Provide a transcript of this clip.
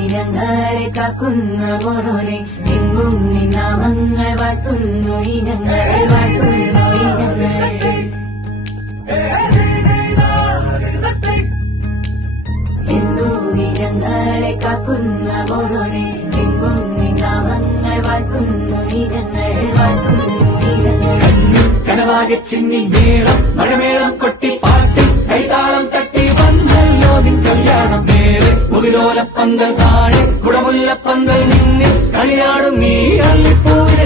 ഇനങ്ങളെ കാക്കുന്ന ഓരോനെ എങ്ങും നിന്നാമങ്ങൾ വാഴ്ത്തുന്നു ഇനങ്ങൾ വാഴ്ത്തുന്നു ഇനങ്ങൾ ഇനങ്ങളെ കാക്കുന്ന ഓരോനെ എങ്ങും നിന്നാമങ്ങൾ വാഴ്ത്തുന്നു ഇനങ്ങൾ വാഴ്ത്തുന്നു ഇനങ്ങൾ കനവാകെ ചിന്നി മേളം മഴമേളം കൊട്ടി പാട്ടി കൈതാളം തട്ടി വന്നല്ലോ നിൻ കല്യാണം നേരെ മുകിലോലപ്പന്തൽ താഴെ കുടമുല്ലപ്പന്തൽ നിന്നിൽ കളിയാടും നീ അള്ളിപ്പൂവി